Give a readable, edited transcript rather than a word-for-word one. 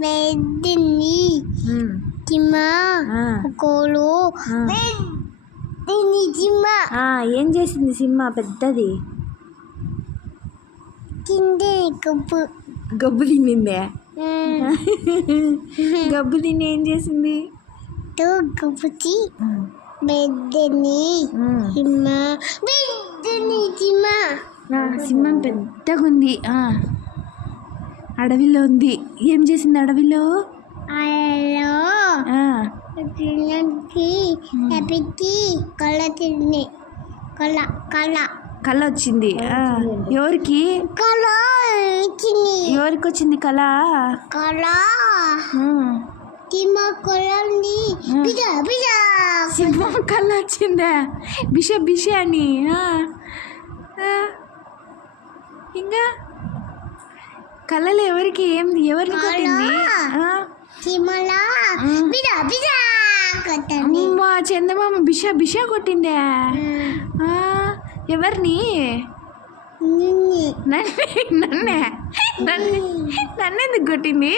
వెద్దిని చిమ్మ కోలు వెద్దిని చిమ్మ. ఏం చేసింది సింహ పెద్దది? తిండే గబ్బు తిన్నిందే. గబ్బు తిని ఏం చేసింది? గబ్బుతి వెద్దిని చిమ్మ వెద్దిని చిమ్మ. సింహం పెద్దగా ఉంది, అడవిలో ఉంది. ఏం చేసింది అడవిలో? కళ తింది. కళ వచ్చింది. ఎవరికి? కళ వచ్చింది. ఎవరికి వచ్చింది కళ? సింహం కళ వచ్చిందా? బిష అని. ఇంకా కళలు ఎవరికి? ఎవరిని కొట్టింది? అమ్మా చందమామ బిష కొట్టిందా? ఎవరిని? నన్ను ఎందుకు కొట్టింది?